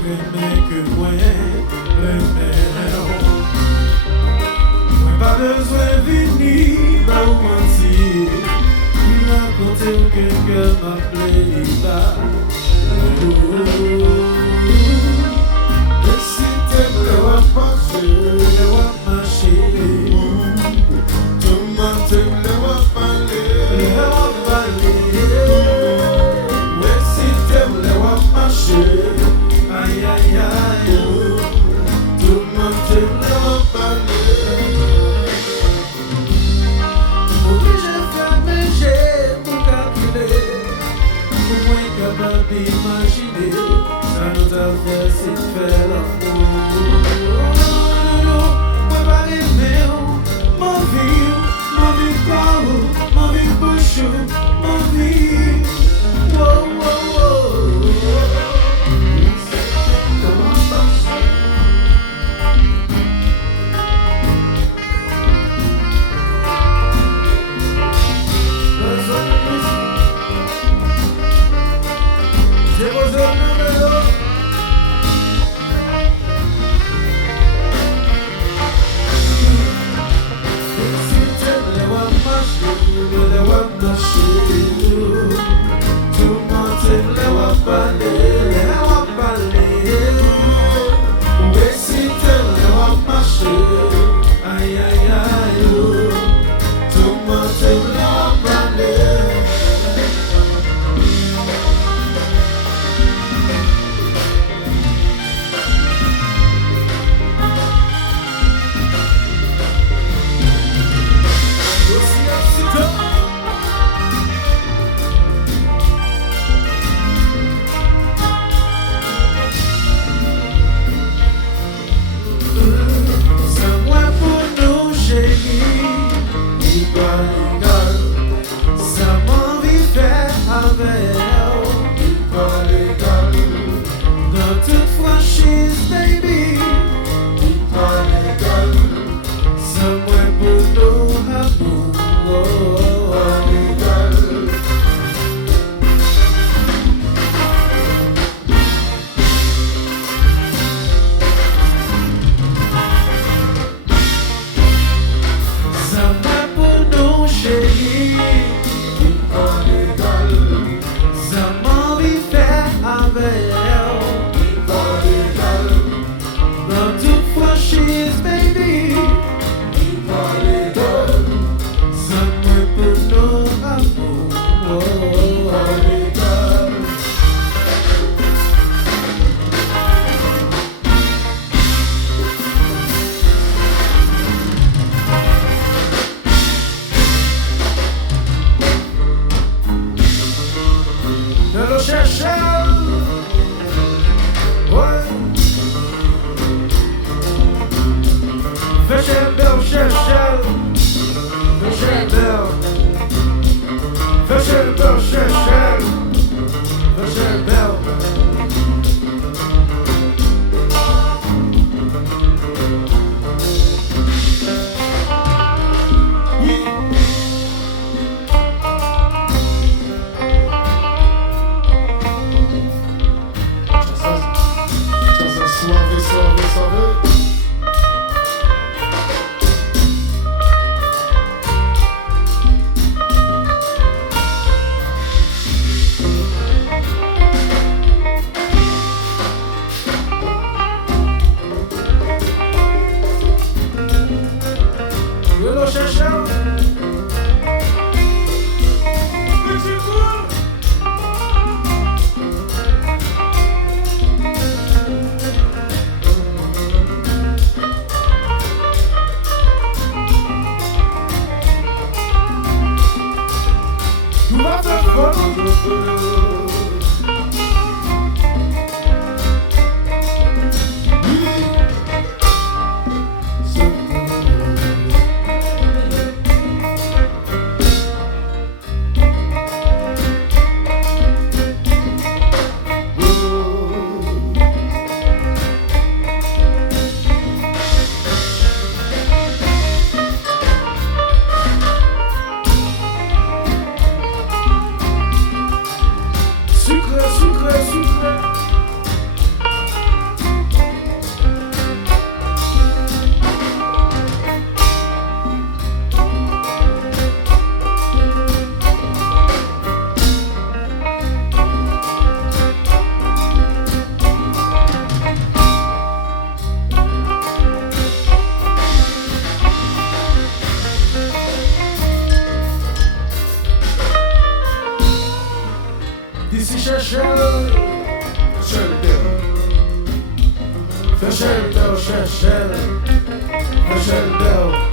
remets que moi, remets. Moi pas besoin de venir, bah ou mentir. Il a compté que quelqu'un m'a plaidé bas. Et si t'aimes le wap marcher, tout le monde t'aime le wap parler. Et si t'aimes le wap marcher, Aïe aïe aïe, tout le monde t'aime le wap parler. obligé de faire manger pour calculer, pour moins capable d'imaginer, ça nous a fait c'est de faire l'amour. Moi pas aimer, mon vie quoi, mon vie bouchou, mon vie, wow wow wow. Chachel. Chachel Bell, Chachel. Chachel Bell.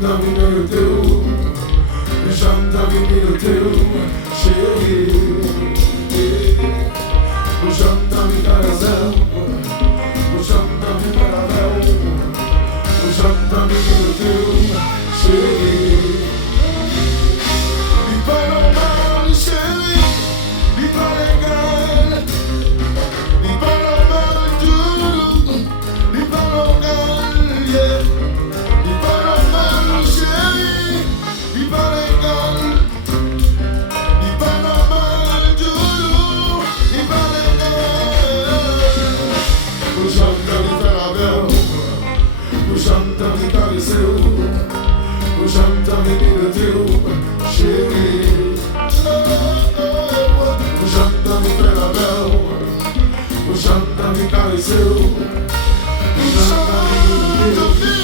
chante avec le théo, je chante avec le théo, chérie. Je chante avec la zèle, je chante avec la zèle, je chante avec le théo, chérie. Il pas normal, chérie, il pas légal, il pas normal du tout, il pas normal, yeah. Il pas normal, chérie, il pas légal, il pas normal du tout, il pas légal. Pour chanter, il fait la belle, pour chanter, il caresse, pour chanter, il le tire, chérie. Pour chanter, il fait la belle, pour chanter, il caresse, pour chanter, il le tire.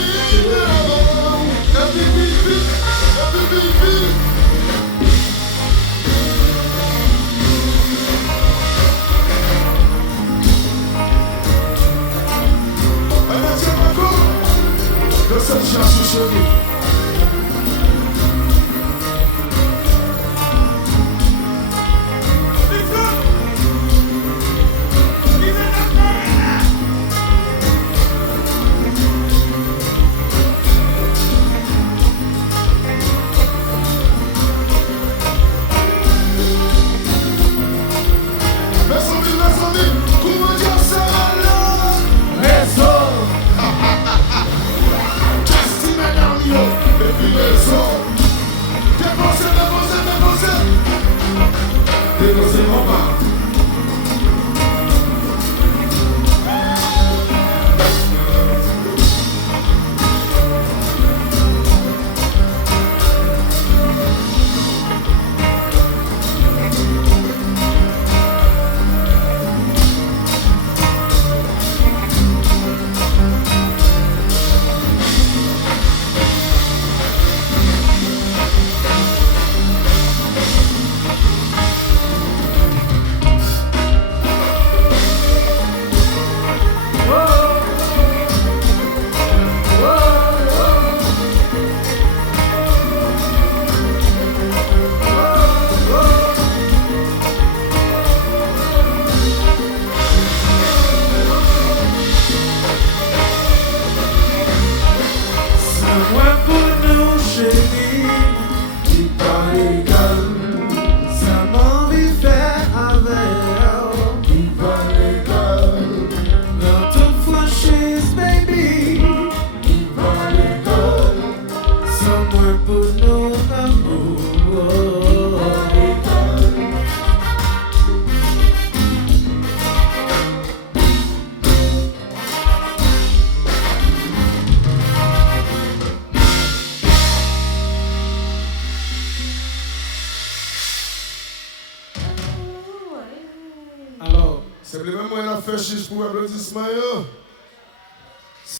Alors, c'est le même moyen à faire chiche pour applaudissement.